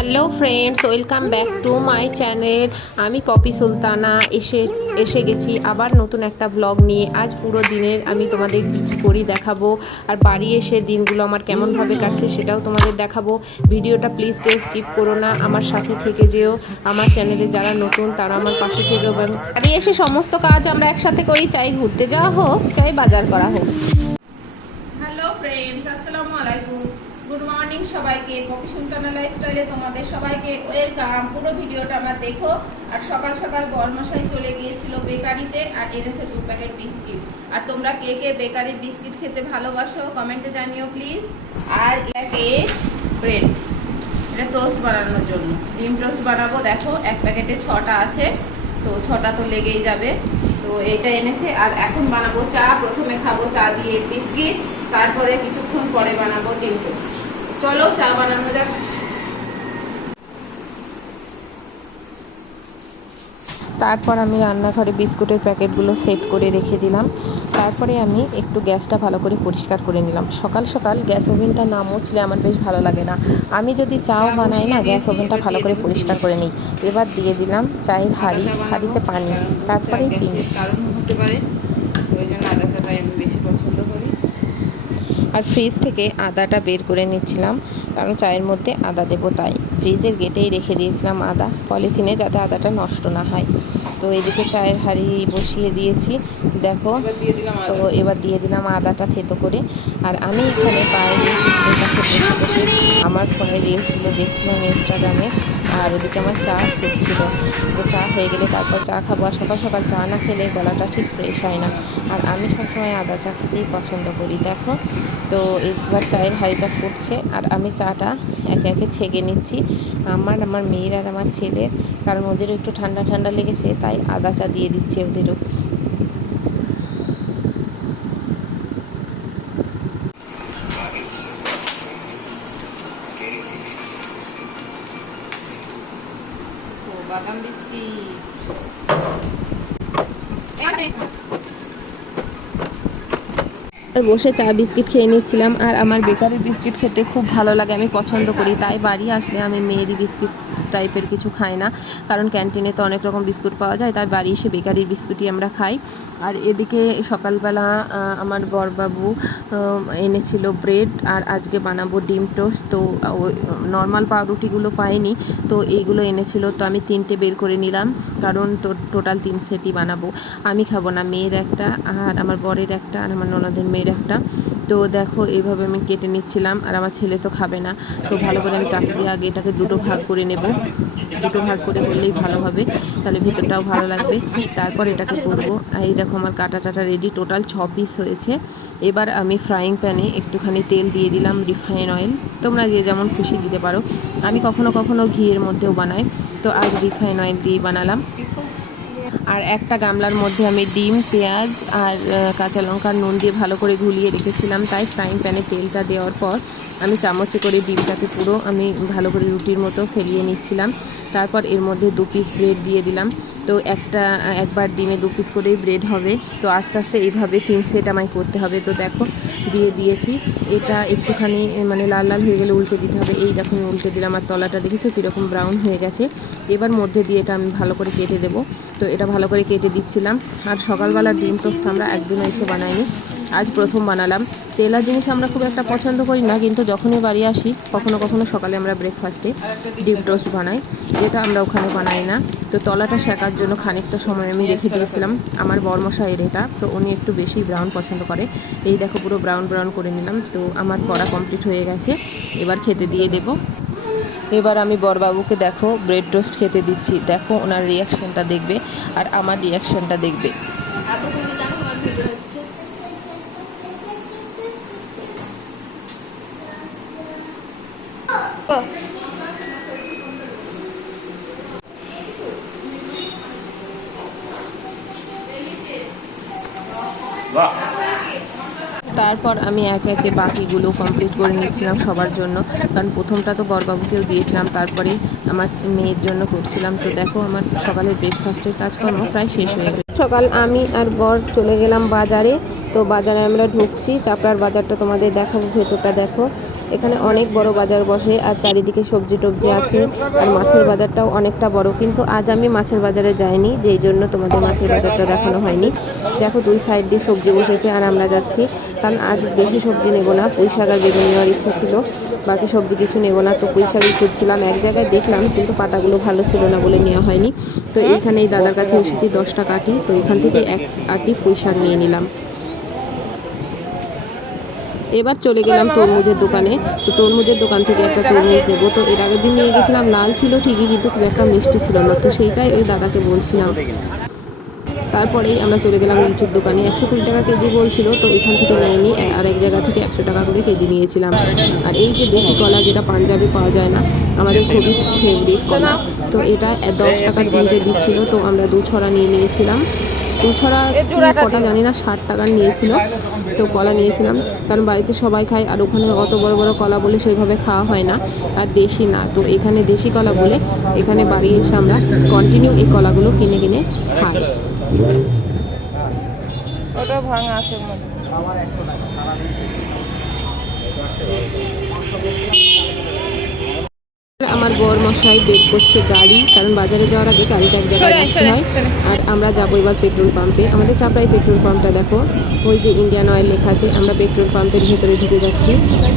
Hello friends, welcome back to my channel. আমি poppy Sultana এসে গেছি আবার নতুন একটা ব্লগ নিয়ে। আজ পুরো দিনের আমি তোমাদের কী কী করি দেখাবো, আর বাড়ি এসে দিনগুলো আমার কেমনভাবে কাটছে সেটাও তোমাদের দেখাবো। ভিডিওটা প্লিজ কেউ স্কিপ করো না, আমার সাথে থেকে যেও। আমার চ্যানেলে যারা নতুন তারা আমার পাশে থেকেও। বাড়ি এসে সমস্ত কাজ আমরা একসাথে করি, চাই ঘুরতে যাওয়া হোক চাই বাজার করা হোক। হ্যালো ফ্রেন্ডস, আসসালামু আলাইকুম, গুড মর্নিং সবাইকে। পপি সুলতানা লাইফস্টাইলে তোমাদের সবাইকে ওয়েলকাম। পুরো ভিডিওটা আমার দেখো। আর সকাল সকাল বরমশাই চলে গিয়েছিল বেকারিতে আর এনেছে 2 প্যাকেট বিস্কিট। আর তোমরা কে কে বেকারির বিস্কিট খেতে ভালোবাসো কমেন্টে জানিও প্লিজ। আর এটাকে ব্রেড, এটা টোস্ট বানানোর জন্য ডিম টোস্ট বানাবো। দেখো এক প্যাকেটে 6টা আছে, তো 6টা তো লেগেই যাবে। তো এইটা এনেছে। আর এখন বানাবো চা। প্রথমে খাবো চা দিয়ে বিস্কিট, তারপরে কিছুক্ষণ পরে বানাবো ডিম টোস্ট। চলো চা বানানো যাক। তারপর আমি রান্নাঘরে বিস্কুটের প্যাকেটগুলো সেট করে রেখে দিলাম। তারপরে আমি একটু গ্যাসটা ভালো করে পরিষ্কার করে নিলাম। সকাল সকাল গ্যাস ওভেনটা না মুছলে আমার বেশ ভালো লাগে না। আমি যদি চাও বানাই না, গ্যাস ওভেনটা ভালো করে পরিষ্কার করে নিই। এবার দিয়ে দিলাম চায়ের হাঁড়িতে পানি, তারপরে চিনি। কারণ হতে পারে, ওই জন্য আদা চাটা আমি বেশি পছন্দ করি। আর ফ্রিজ থেকে আদাটা বের করে নিচ্ছিলাম, কারণ চায়ের মধ্যে আদা দেবো তাই। ফ্রিজের গেটেই রেখে দিয়েছিলাম আদা, পলিথিনে, যাতে আদাটা নষ্ট না হয়। তো এদিকে চায়ের হাঁড়ি বসিয়ে দিয়েছি দেখো। তো এবার দিয়ে দিলাম আদাটা থেতো করে। আর আমি এখানে বাইরে টেবিলের কাছে বসে বসে আমার ফোনের রিলসগুলো দেখছিলাম ইনস্টাগ্রামে। আর ওদিকে আমার চা ফুটছিল। তো চা হয়ে গেলে তারপর চা খাবো। আর সকাল সকাল চা না খেলে গলাটা ঠিক ফ্রেশ হয় না। আর আমি সবসময় আদা চা খেতেই পছন্দ করি দেখো। তো এবার চায়ের হাঁড়িটা ফুটছে আর আমি চাটা একে একে ছেঁকে নিচ্ছি। আমার মেয়ের আর আমার ছেলের, কারণ ওদেরও একটু ঠান্ডা ঠান্ডা লেগেছে, তাই আদা চা দিয়ে দিচ্ছে ওদেরও। বাদাম বিস্কিট আর বসে চা বিস্কিট খেয়ে নিচ্ছিলাম। আর আমার বেকারির বিস্কিট খেতে খুব ভালো লাগে, আমি পছন্দ করি। তাই বাড়ি আসলে আমি মেয়েরই বিস্কিট টাইপের কিছু খাই না, কারণ ক্যান্টিনে তো অনেক রকম বিস্কুট পাওয়া যায়। তাই বাড়ি এসে বেকারির বিস্কুটই আমরা খাই। আর এদিকে সকালবেলা আমার বড়বাবু এনেছিল ব্রেড, আর আজকে বানাবো ডিম টোস্ট। তো নর্মাল পাউরুটিগুলো পাইনি, তো এইগুলো এনেছিল। তো আমি 3টে বের করে নিলাম, কারণ তো টোটাল 3 সেটই বানাবো। আমি খাবো না, মেয়ের একটা, আর আমার বরের একটা, আর আমার ননদের মেয়ের একটা। তো দেখো এইভাবে আমি কেটে নিচ্ছিলাম। আর আমার ছেলে তো খাবে না, তো ভালো করে আমি চাকু দিয়ে আগে এটাকে 2টো ভাগ করে নেব। 2টো ভাগ করে করলেই ভালো হবে, তাহলে ভিতরটাও ভালো লাগবে। তারপর এটাকে করবো। এই দেখো আমার কাটা টাটা রেডি, টোটাল 6 পিস হয়েছে। এবার আমি ফ্রাইং প্যানে একটুখানি তেল দিয়ে দিলাম, রিফাইন অয়েল, তোমরা যে যেমন খুশি দিতে পারো। আমি কখনো কখনো ঘিয়ের মধ্যেও বানাই, তো আজ রিফাইন অয়েল দিয়ে বানালাম। আর একটা গামলার মধ্যে আমি ডিম, পেঁয়াজ আর কাঁচা লঙ্কা নুন দিয়ে ভালো করে ঘুলিয়ে রেখেছিলাম। তাই ফ্রাইং প্যানে তেলটা দেওয়ার পর আমি চামচে করে ডিমটাকে পুরো আমি ভালো করে রুটির মতো ফেলিয়ে নিচ্ছিলাম। তারপর এর মধ্যে 2 পিস ব্রেড দিয়ে দিলাম। তো একবার ডিমে 2 পিস করেই ব্রেড হবে। তো আস্তে আস্তে এইভাবে 3 সেট আমায় করতে হবে। তো দেখো দিয়ে দিয়েছি। এটা একটুখানি মানে লাল লাল হয়ে গেলে উল্টে দিতে হবে। এই দেখো আমি উল্টে দিলাম, আর তলাটা দেখেছো কীরকম ব্রাউন হয়ে গেছে। এবার মধ্যে দিয়ে এটা আমি ভালো করে কেটে দেবো। তো এটা ভালো করে কেটে দিচ্ছিলাম। আর সকালবেলার ডিম টোস্ট আমরা একদিনও এসে বানাইনি, আজ প্রথম বানালাম। তেলা জিনিস আমরা খুব একটা পছন্দ করি না, কিন্তু যখনই বাড়ি আসি কখনো কখনো সকালে আমরা ব্রেকফাস্টে ডিম টোস্ট বানাই, যেটা আমরা ওখানে বানাই না। তো তলাটা শেখার জন্য খানিকটা সময় আমি রেখে দিয়েছিলাম। আমার বরমশাইয়ের এটা, তো উনি একটু বেশি ব্রাউন পছন্দ করে। এই দেখো পুরো ব্রাউন ব্রাউন করে নিলাম। তো আমার করা কমপ্লিট হয়ে গেছে, এবার খেতে দিয়ে দেবো। এবার আমি বরবাবুকে দেখো ব্রেড টোস্ট খেতে দিচ্ছি। দেখো ওনার রিয়াকশানটা দেখবে আর আমার রিয়াকশানটা দেখবে। তারপর আমি একে একে বাকিগুলো কমপ্লিট করে নিচ্ছিলাম সবার জন্য, কারণ প্রথমটা তো বরবাবুকেও দিয়েছিলাম, তারপরে আমার মেয়ের জন্য করছিলাম। তো দেখো আমার সকালের ব্রেকফাস্টের কাজকর্ম প্রায় শেষ হয়ে গেছে। সকাল আমি আর বর চলে গেলাম বাজারে। তো বাজারে আমরা ঢুকছি, চাপড়ার বাজারটা তোমাদের দেখাবো, ভেতরটা দেখো। এখানে অনেক বড় বাজার বসে আর চারিদিকে সবজি টবজি আছে, আর মাছের বাজারটাও অনেকটা বড়। কিন্তু আজ আমি মাছের বাজারে যাইনি, যেই জন্য তোমাদের মাছের বাজারটা দেখানো হয়নি। দেখো দুই সাইড দিয়ে সবজি বসেছে আর আমরা যাচ্ছি, কারণ আজ বেশি সবজি নেব না, পুঁই শাক আর বেগুন নেওয়ার ইচ্ছা ছিল, বাকি সবজি কিছু নেব না। তো পুঁই শাকই খুঁজছিলাম, এক জায়গায় দেখলাম কিন্তু পাতাগুলো ভালো ছিল না বলে নেওয়া হয়নি। তো এইখানে এই দাদার কাছে এসেছি 10 টাকা আটি, তো এখান থেকে এক আটি পুঁই শাক নিয়ে নিলাম। এবার চলে গেলাম তরমুজের দোকানে। তো তরমুজের দোকান থেকে একটা তরমুজ নেবো। তো এর আগের দিন নিয়ে গেছিলাম, লাল ছিল ঠিকই কিন্তু খুব একটা মিষ্টি ছিল না, তো সেইটাই ওই দাদাকে বলছিলাম। তারপরেই আমরা চলে গেলাম লিচুর দোকানে, 120 টাকা কেজি বলছিল, তো এখান থেকে নিয়ে নিই, আর এক জায়গা থেকে 100 টাকা করে কেজি নিয়েছিলাম। আর এই যে দেশি কলা, যেটা পাঞ্জাবে পাওয়া যায় না, আমাদের খুবই ফেভারিট কলা, তো এটা 10 টাকার তিনটে দিচ্ছিল, তো আমরা 2 ছড়া নিয়ে নিয়েছিলাম। 2 ছড়া কি কটা জানি না, 60 টাকার নিয়েছিল। তো কলা নিয়েছিলাম, কারণ বাড়িতে সবাই খায়, আর ওখানে অত বড় বড় কলা বলে সেইভাবে খাওয়া হয় না, আর দেশি না, তো এখানে দেশি কলা বলে এখানে বাড়ি এসে আমরা কন্টিনিউ এই কলাগুলো কিনে কিনে খাই। ওটা ভাঙা আছে আমার বর মশাই বের করছে গাড়ি, কারণ বাজারে যাওয়ার আগে গাড়িটা এক জায়গায় রাখতে হয়। আর আমরা যাবো এবার পেট্রোল পাম্পে। আমাদের চাপড়াই পেট্রোল পাম্পটা দেখো, ওই যে ইন্ডিয়ান অয়েল লেখা আছে। আমরা পেট্রোল পাম্পের ভেতরে ঢুকে যাচ্ছি,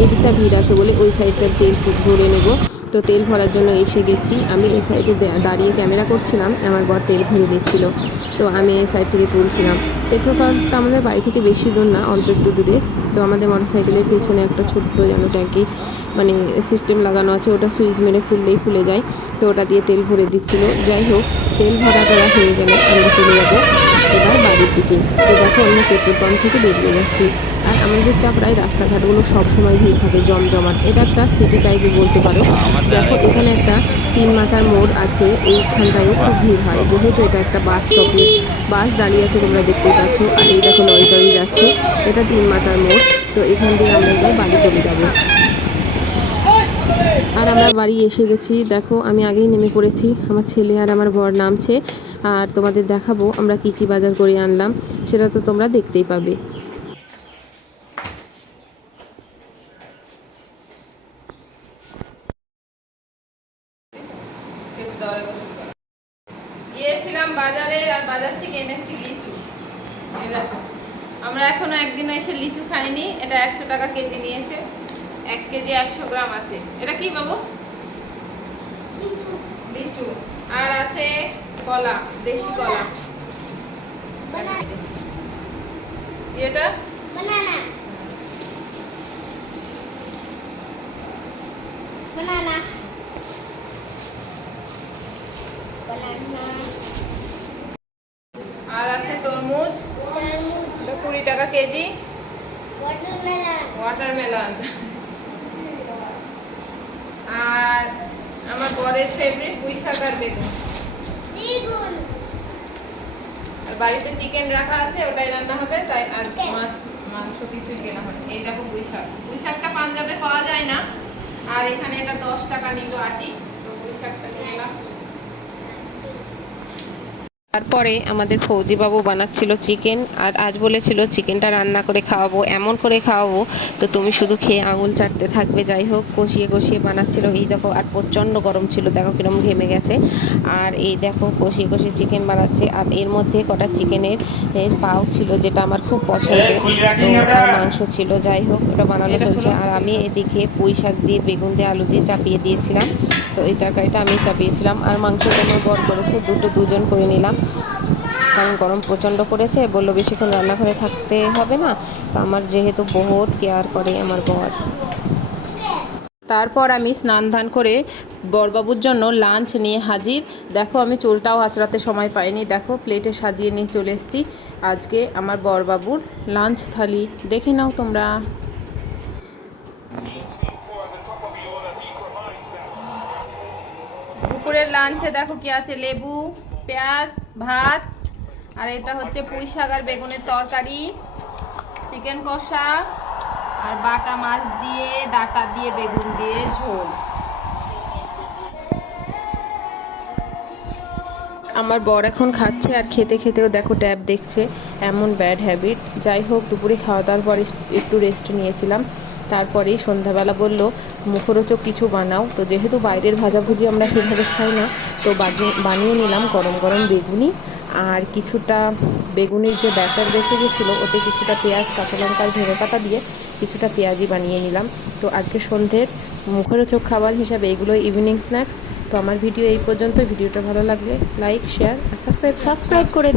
এই দিকটা ভিড় আছে বলে ওই সাইডটা তেল ভরে নেব। তো তেল ভরার জন্য এসে গেছি, আমি এই সাইডে দাঁড়িয়ে ক্যামেরা করছিলাম, আমার বর তেল ভরে দিচ্ছিল, তো আমি এই সাইড থেকে তুলছিলাম। পেট্রোল পাম্পটা আমাদের বাড়ি থেকে বেশি দূর না, অল্প একটু দূরে। তো আমাদের মোটরসাইকেলের পেছনে একটা ছোট্ট যেন ট্যাঙ্কি মানে সিস্টেম লাগানো আছে, ওটা সুইচ মেরে খুললেই খুলে যায়, তো ওটা দিয়ে তেল ভরে দিচ্ছিল। যাই হোক, তেল ভরা করা হয়ে গেলে আমরা চলে যাবো এবার বাড়ির দিকে। তো দেখো অন্য পেট্রোল পাম্প থেকে বেরিয়ে যাচ্ছি। আর আমাদের চাপড়ায় রাস্তাঘাটগুলো সবসময় ভিড় থাকে জমজমাট, এটা একটা সিটি টাইপই বলতে পারো। দেখো এখানে একটা 3 মাথার মোড় আছে, এইখানটায়ও খুব ভিড় হয়, যেহেতু এটা একটা বাস স্টপেজ, বাস দাঁড়িয়ে আছে তোমরা দেখতেই পাচ্ছ। আর এই দেখো লরি টরি যাচ্ছে, এটা 3 মাথার মোড়। তো এখান দিয়ে আমরা এবার বাড়ি চলে যাবো। আর আমরা বাড়ি এসে গেছি, দেখো আমি আগেই নেমে পড়েছি, আমার ছেলে আর আমার বর নামছে। আর তোমাদের দেখাবো আমরা কি কি বাজার করে আনলাম, সেটা তো তোমরা দেখতেই পাবে। গিয়েছিলাম বাজারে, আর বাজার থেকে এনেছি লিচু। এই দেখো, আমরা এখনো একদিন এসে লিচু খাইনি। এটা 100 টাকা কেজি নিয়েছে, 1 কেজি 100 গ্রাম আছে। এটা কি বাবু? লিচু। আর আছে কলা, দেশি কলা। এটা banana banana banana আর আছে তরমুজ, termos 20 টাকা কেজি। watermelon watermelon. আর আমার বরের ফেভারিট পুঁই শাক আর বেগুন। begun আর বাড়িতে চিকেন রাখা আছে, ওটাই রান্না হবে, তাই আজ মাছ মাংস কিছুই কেনা হয়। এই দেখো পুঁই শাক, পুঁই শাকটা পাঞ্জাবে পাওয়া যায় না, আর এখানে এটা 10 টাকা নিল আটি, তো পুঁই শাকটা নিয়ে এলাম। তারপরে আমাদের ফৌজিবাবু বানাচ্ছিল চিকেন, আর আজ বলেছিল চিকেনটা রান্না করে খাওয়াবো, এমন করে খাওয়াবো তো তুমি শুধু খেয়ে আঙুল চাটতে থাকবে। যাই হোক, কষিয়ে কষিয়ে বানাচ্ছিল, এই দেখো, আর প্রচণ্ড গরম ছিল, দেখো কিরম ঘেমে গেছে। আর এই দেখো কষিয়ে কষিয়ে চিকেন বানাচ্ছে, আর এর মধ্যে কটা চিকেনের পাও ছিল, যেটা আমার খুব পছন্দের, তো আর মাংস ছিল। যাই হোক, ওটা বানানো চলছে, আর আমি এদিকে পুঁই শাক দিয়ে বেগুন দিয়ে আলু দিয়ে চাপিয়ে দিয়েছিলাম। তো এই তরকারিটা আমি চাপিয়েছিলাম, আর মাংসটা আমার বর করেছে, দুজন করে নিলাম, কারণ গরম প্রচণ্ড পড়েছে, বললো বেশিক্ষণ রান্নাঘরে থাকতে হবে না, তো আমার যেহেতু বহুত কেয়ার করে আমার বর। তারপর আমি স্নান ধান করে বরবাবুর জন্য লাঞ্চ নিয়ে হাজির। দেখো আমি চুলটাও আঁচড়াতে সময় পাইনি, দেখো প্লেটে সাজিয়ে নিয়ে চলে এসেছি আজকে আমার বরবাবুর লাঞ্চ থালি, দেখে নাও তোমরা। দুপুরের লাঞ্চে দেখো কি আছে, লেবু, পেঁয়াজ, ভাত, আর এটা হচ্ছে পুঁই শাক আর বেগুনের তরকারি, চিকেন কষা, আর বাটা মাছ দিয়ে ডাটা দিয়ে বেগুন দিয়ে ঝোল। আমার বর এখন খাচ্ছে, আর খেতে খেতেও দেখো ট্যাব দেখছে, এমন ব্যাড হ্যাবিট। যাই হোক, দুপুরে খাওয়া দাওয়ার পরে একটু রেস্ট নিয়েছিলাম, তারপরেই সন্ধ্যাবেলা বলল মুখরোচক কিছু বানাও। তো যেহেতু বাইরের ভাজাভুজি আমরা সেভাবে খাই না, তো বানিয়ে নিলাম গরম গরম বেগুনি, আর কিছুটা বেগুনির যে ব্যাটার বেঁচে গেছিলো ওতে কিছুটা পেঁয়াজ, কাঁচা লঙ্কা আর ধনেপাতা দিয়ে কিছুটা পেঁয়াজি বানিয়ে নিলাম। তো আজকে সন্ধ্যের মুখরোচক খাবার হিসাবে এগুলো ইভিনিং স্ন্যাক্স। তো আমার ভিডিও এই পর্যন্ত। ভিডিওটা ভালো লাগলে লাইক, শেয়ার আর সাবস্ক্রাইব করে